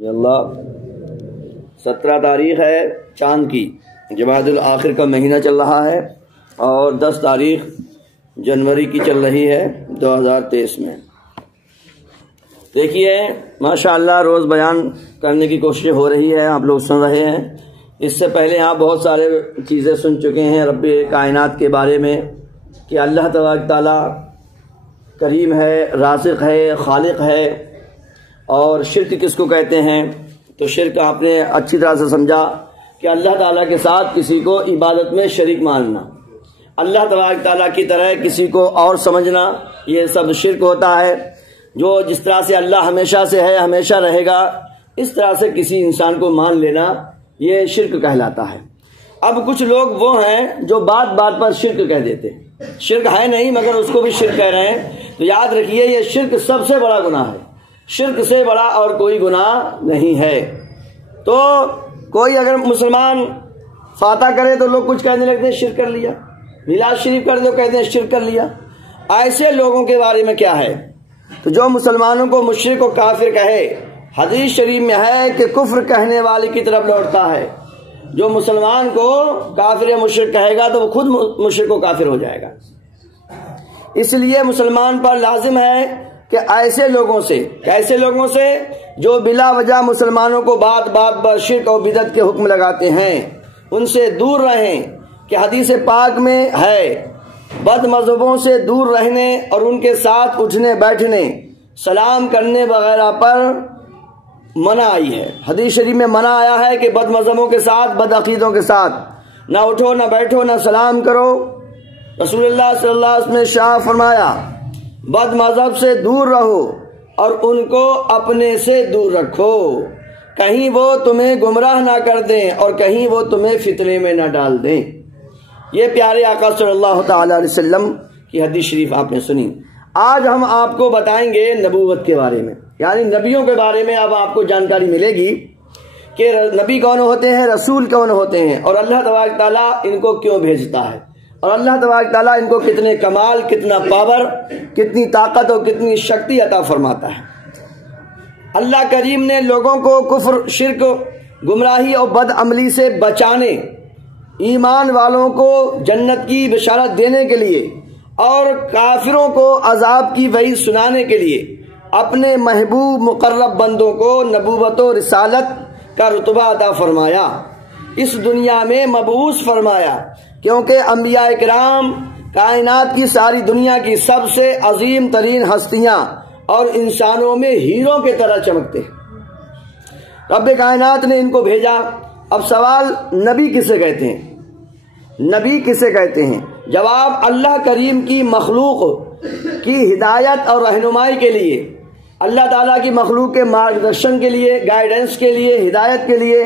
اللہ 17 تاریخ ہے چاند کی، جمادی الآخر کا مہینہ چل رہا ہے اور 10 تاریخ جنوری کی چل رہی ہے 2023 میں۔ دیکھیے ماشاءاللہ روز بیان کرنے کی کوشش ہو رہی ہے، آپ لوگ سن رہے ہیں۔ اس سے پہلے آپ بہت سارے چیزیں سن چکے ہیں رب کائنات کے بارے میں کہ اللہ تبارک تعالیٰ کریم ہے، رازق ہے، خالق ہے۔ اور شرک کس کو کہتے ہیں؟ تو شرک آپ نے اچھی طرح سے سمجھا کہ اللہ تعالیٰ کے ساتھ کسی کو عبادت میں شریک ماننا، اللہ تبارک تعالیٰ کی طرح کسی کو اور سمجھنا، یہ سب شرک ہوتا ہے۔ جو جس طرح سے اللہ ہمیشہ سے ہے، ہمیشہ رہے گا، اس طرح سے کسی انسان کو مان لینا یہ شرک کہلاتا ہے۔ اب کچھ لوگ وہ ہیں جو بات بات پر شرک کہہ دیتے ہیں، شرک ہے نہیں مگر اس کو بھی شرک کہہ رہے ہیں۔ تو یاد رکھیے یہ شرک سب سے بڑا گناہ ہے، شرک سے بڑا اور کوئی گناہ نہیں ہے۔ تو کوئی اگر مسلمان فاتح کرے تو لوگ کچھ کہنے لگتے ہیں شرک کر لیا، میلاد شریف کر دو کہتے ہیں شرک کر لیا۔ ایسے لوگوں کے بارے میں کیا ہے؟ تو جو مسلمانوں کو مشرک و کافر کہے، حدیث شریف میں ہے کہ کفر کہنے والے کی طرف لوٹتا ہے۔ جو مسلمان کو کافر یا مشرک کہے گا تو وہ خود مشرک و کافر ہو جائے گا۔ اس لیے مسلمان پر لازم ہے کہ ایسے لوگوں سے جو بلا وجہ مسلمانوں کو بات بات پر شرک اور بدعت کے حکم لگاتے ہیں، ان سے دور رہیں کہ حدیث پاک میں ہے بد مذہبوں سے دور رہنے اور ان کے ساتھ اٹھنے بیٹھنے، سلام کرنے وغیرہ پر منع آئی ہے۔ حدیث شریف میں منع آیا ہے کہ بد مذہبوں کے ساتھ، بد عقیدوں کے ساتھ نہ اٹھو، نہ بیٹھو، نہ سلام کرو۔ رسول اللہ صلی اللہ علیہ وسلم نے ارشاد فرمایا بد مذہب سے دور رہو اور ان کو اپنے سے دور رکھو، کہیں وہ تمہیں گمراہ نہ کر دیں اور کہیں وہ تمہیں فتنے میں نہ ڈال دیں۔ یہ پیارے آقا صلی اللہ تعالی علیہ وسلم کی حدیث شریف آپ نے سنی۔ آج ہم آپ کو بتائیں گے نبوت کے بارے میں، یعنی نبیوں کے بارے میں اب آپ کو جانکاری ملے گی کہ نبی کون ہوتے ہیں، رسول کون ہوتے ہیں، اور اللہ تبارک تعالیٰ ان کو کیوں بھیجتا ہے، اور اللہ تبارک تعالیٰ ان کو کتنے کمال، کتنا پاور، کتنی طاقت اور کتنی شکتی عطا فرماتا ہے۔ اللہ کریم نے لوگوں کو کفر، شرک، گمراہی اور بد عملی سے بچانے، ایمان والوں کو جنت کی بشارت دینے کے لیے اور کافروں کو عذاب کی وعید سنانے کے لیے اپنے محبوب مقرب بندوں کو نبوت و رسالت کا رتبہ عطا فرمایا، اس دنیا میں مبعوث فرمایا، کیونکہ انبیاء کرام کائنات کی ساری دنیا کی سب سے عظیم ترین ہستیاں اور انسانوں میں ہیروں کی طرح چمکتے ہیں۔ رب کائنات نے ان کو بھیجا۔ اب سوال نبی کسے کہتے ہیں؟ نبی کسے کہتے ہیں؟ جواب اللہ کریم کی مخلوق کی ہدایت اور رہنمائی کے لیے، اللہ تعالیٰ کی مخلوق کے مارگدرشن کے لیے، گائیڈنس کے لیے، ہدایت کے لیے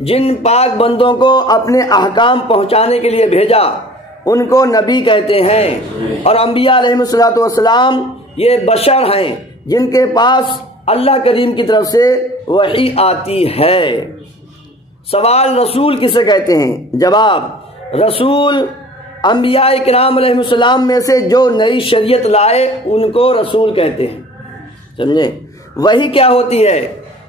جن پاک بندوں کو اپنے احکام پہنچانے کے لیے بھیجا ان کو نبی کہتے ہیں۔ اور انبیاء علیہ الصلوۃ والسلام یہ بشر ہیں جن کے پاس اللہ کریم کی طرف سے وحی آتی ہے۔ سوال رسول کسے کہتے ہیں؟ جواب رسول انبیاء کرام علیہ السلام میں سے جو نئی شریعت لائے ان کو رسول کہتے ہیں۔ سمجھے؟ وحی کیا ہوتی ہے؟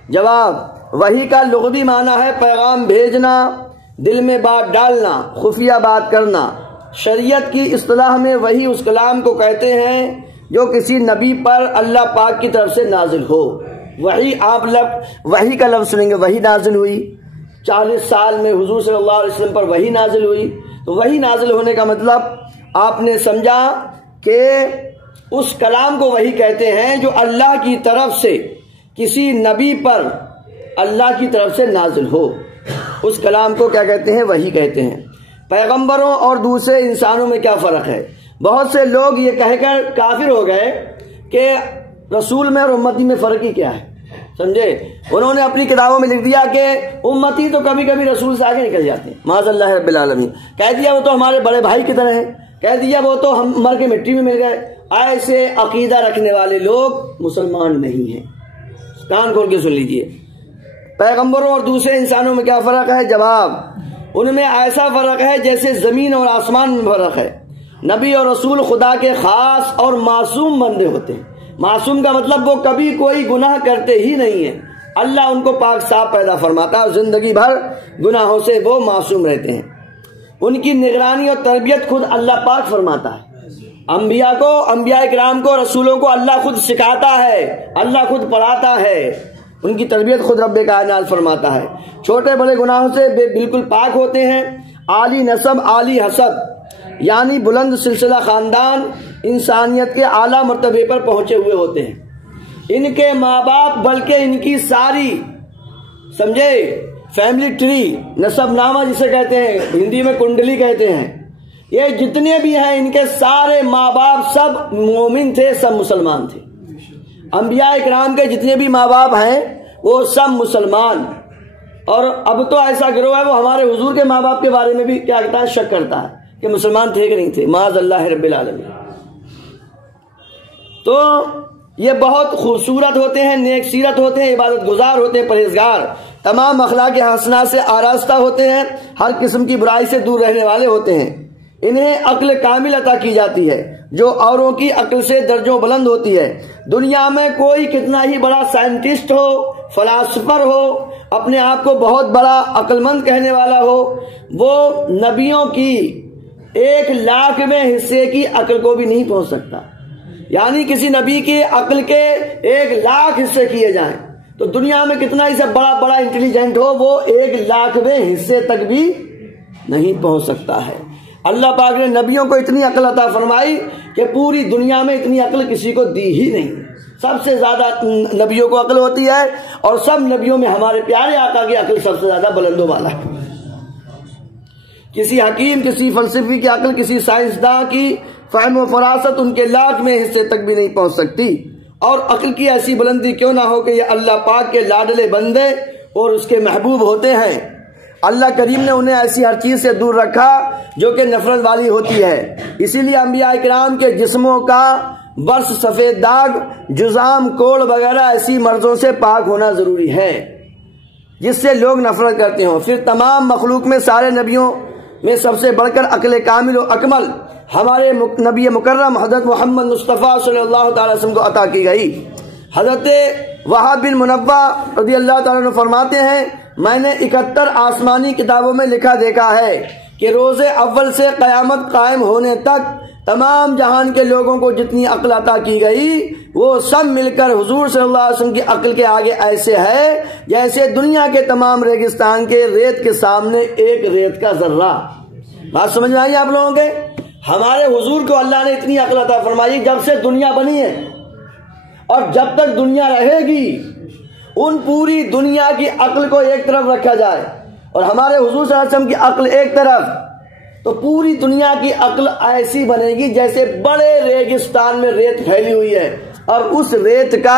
جواب وحی کا لغوی معنی ہے پیغام بھیجنا، دل میں بات ڈالنا، خفیہ بات کرنا۔ شریعت کی اصطلاح میں وحی اس کلام کو کہتے ہیں جو کسی نبی پر اللہ پاک کی طرف سے نازل ہو۔ وحی آپ وحی کا لفظ سنیں گے، وحی نازل ہوئی 40 سال میں حضور صلی اللہ علیہ وسلم پر وحی نازل ہوئی۔ تو وحی نازل ہونے کا مطلب آپ نے سمجھا کہ اس کلام کو وحی کہتے ہیں جو اللہ کی طرف سے کسی نبی پر اللہ کی طرف سے نازل ہو، اس کلام کو کیا کہتے ہیں؟ وحی کہتے ہیں۔ پیغمبروں اور دوسرے انسانوں میں کیا فرق ہے؟ بہت سے لوگ یہ کہہ کر کافر ہو گئے کہ رسول میں اور امتی میں فرق ہی کیا ہے، سمجھے؟ انہوں نے اپنی کتابوں میں لکھ دیا کہ امتی تو کبھی کبھی رسول سے آگے نکل جاتے ہیں، معاذ اللہ رب العالمین، کہہ دیا وہ تو ہمارے بڑے بھائی کی طرح ہیں، کہہ دیا وہ تو ہم مر کے مٹی میں مل گئے۔ ایسے عقیدہ رکھنے والے لوگ مسلمان نہیں ہیں۔ کان کھول کے سن لیجئے، پیغمبروں اور دوسرے انسانوں میں کیا فرق ہے؟ جواب ان میں ایسا فرق ہے جیسے زمین اور آسمان میں فرق ہے۔ نبی اور رسول خدا کے خاص اور معصوم بندے ہوتے ہیں۔ معصوم کا مطلب وہ کبھی کوئی گناہ کرتے ہی نہیں ہیں، اللہ ان کو پاک صاف پیدا فرماتا ہے اور زندگی بھر گناہوں سے وہ معصوم رہتے ہیں۔ ان کی نگرانی اور تربیت خود اللہ پاک فرماتا ہے۔ انبیاء کو، انبیاء کرام کو، رسولوں کو اللہ خود سکھاتا ہے، اللہ خود پڑھاتا ہے، ان کی تربیت خود رب کائنات فرماتا ہے۔ چھوٹے بڑے گناہوں سے بالکل پاک ہوتے ہیں۔ عالی نسب عالی حسب یعنی بلند سلسلہ خاندان انسانیت کے اعلیٰ مرتبے پر پہنچے ہوئے ہوتے ہیں۔ ان کے ماں باپ بلکہ ان کی ساری سمجھے فیملی ٹری، نسب نامہ جسے کہتے ہیں، ہندی میں کنڈلی کہتے ہیں، یہ جتنے بھی ہیں ان کے سارے ماں باپ سب مومن تھے، سب مسلمان تھے۔ انبیاء کرام کے جتنے بھی ماں باپ ہیں وہ سب مسلمان، اور اب تو ایسا گروہ ہے وہ ہمارے حضور کے ماں باپ کے بارے میں بھی کیا کہتا ہے، شک کرتا ہے کہ مسلمان تھے کہ نہیں تھے، معاذ اللہ رب العالمین۔ تو یہ بہت خوبصورت ہوتے ہیں، نیک سیرت ہوتے ہیں، عبادت گزار ہوتے ہیں، پرہیزگار، تمام اخلاق حسنہ سے آراستہ ہوتے ہیں، ہر قسم کی برائی سے دور رہنے والے ہوتے ہیں۔ انہیں عقل کامل عطا کی جاتی ہے جو اوروں کی عقل سے درجوں بلند ہوتی ہے۔ دنیا میں کوئی کتنا ہی بڑا سائنٹسٹ ہو، فلاسفر ہو، اپنے آپ کو بہت بڑا عقل مند کہنے والا ہو، وہ نبیوں کی 1,00,000 حصے کی عقل کو بھی نہیں پہنچ سکتا۔ یعنی کسی نبی کی عقل کے 1,00,000 حصے کیے جائیں تو دنیا میں کتنا ہی سے بڑا بڑا انٹیلیجنٹ ہو، وہ 1,00,000 حصے تک بھی نہیں پہنچ سکتا ہے۔ اللہ پاک نے نبیوں کو اتنی عقل عطا فرمائی کہ پوری دنیا میں اتنی عقل کسی کو دی ہی نہیں۔ سب سے زیادہ نبیوں کو عقل ہوتی ہے، اور سب نبیوں میں ہمارے پیارے آقا کی عقل سب سے زیادہ بلند و بالا ہے۔ کسی حکیم، کسی فلسفی کی عقل، کسی سائنسداں کی فہم و فراست ان کے 1,00,000 حصے تک بھی نہیں پہنچ سکتی۔ اور عقل کی ایسی بلندی کیوں نہ ہو کہ یہ اللہ پاک کے لاڈلے بندے اور اس کے محبوب ہوتے ہیں۔ اللہ کریم نے انہیں ایسی ہر چیز سے دور رکھا جو کہ نفرت والی ہوتی ہے۔ اسی لیے انبیاء کرام کے جسموں کا برس، سفید داغ، جذام، کوڑ وغیرہ ایسی مرضوں سے پاک ہونا ضروری ہے جس سے لوگ نفرت کرتے ہوں۔ پھر تمام مخلوق میں سارے نبیوں میں سب سے بڑھ کر عقل کامل و اکمل ہمارے نبی مکرم حضرت محمد مصطفیٰ صلی اللہ تعالی وسلم کو عطا کی گئی۔ حضرت وہاب بن منبع رضی اللہ تعالیٰ عنہ فرماتے ہیں، میں نے 71 آسمانی کتابوں میں لکھا دیکھا ہے کہ روز اول سے قیامت قائم ہونے تک تمام جہان کے لوگوں کو جتنی عقل عطا کی گئی وہ سب مل کر حضور صلی اللہ علیہ وسلم کی عقل کے آگے ایسے ہے جیسے دنیا کے تمام ریگستان کے ریت کے سامنے ایک ریت کا ذرہ۔ بات سمجھ میں آئی آپ لوگوں کے؟ ہمارے حضور کو اللہ نے اتنی عقل عطا فرمائی جب سے دنیا بنی ہے اور جب تک دنیا رہے گی، ان پوری دنیا کی عقل کو ایک طرف رکھا جائے اور ہمارے حضور صلی اللہ علیہ وسلم کی عقل ایک طرف، تو پوری دنیا کی عقل ایسی بنے گی جیسے بڑے ریگستان میں ریت پھیلی ہوئی ہے اور اس ریت کا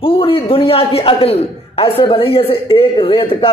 پوری دنیا کی عقل ایسے بنے گی جیسے ایک ریت کا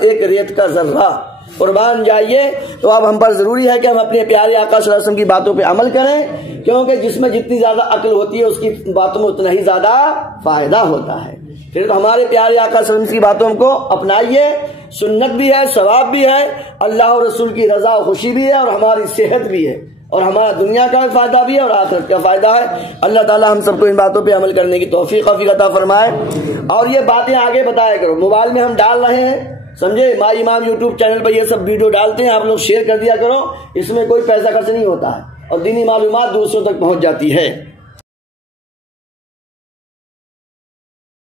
ایک ریت کا ذرہ۔ قربان جائیے، تو اب ہم پر ضروری ہے کہ ہم اپنے پیارے آقا صلی اللہ علیہ وسلم کی باتوں پہ عمل کریں، کیونکہ جس میں جتنی زیادہ عقل ہوتی ہے اس کی باتوں میں اتنا ہی زیادہ فائدہ ہوتا ہے۔ پھر تو ہمارے پیارے آقا صلی اللہ علیہ وسلم کی باتوں کو اپنائیے، سنت بھی ہے، ثواب بھی ہے، اللہ اور رسول کی رضا و خوشی بھی ہے، اور ہماری صحت بھی ہے، اور ہمارا دنیا کا فائدہ بھی ہے اور آخرت کا فائدہ ہے۔ اللہ تعالی ہم سب کو ان باتوں پہ عمل کرنے کی توفیق عطا فرمائے، اور یہ باتیں آگے بتایا کرو۔ موبائل میں ہم ڈال رہے ہیں، سمجھے، مائی امام یوٹیوب چینل پر یہ سب ویڈیو ڈالتے ہیں، آپ لوگ شیئر کر دیا کرو، اس میں کوئی پیسہ خرچ نہیں ہوتا ہے اور دینی معلومات دوسروں تک پہنچ جاتی ہے۔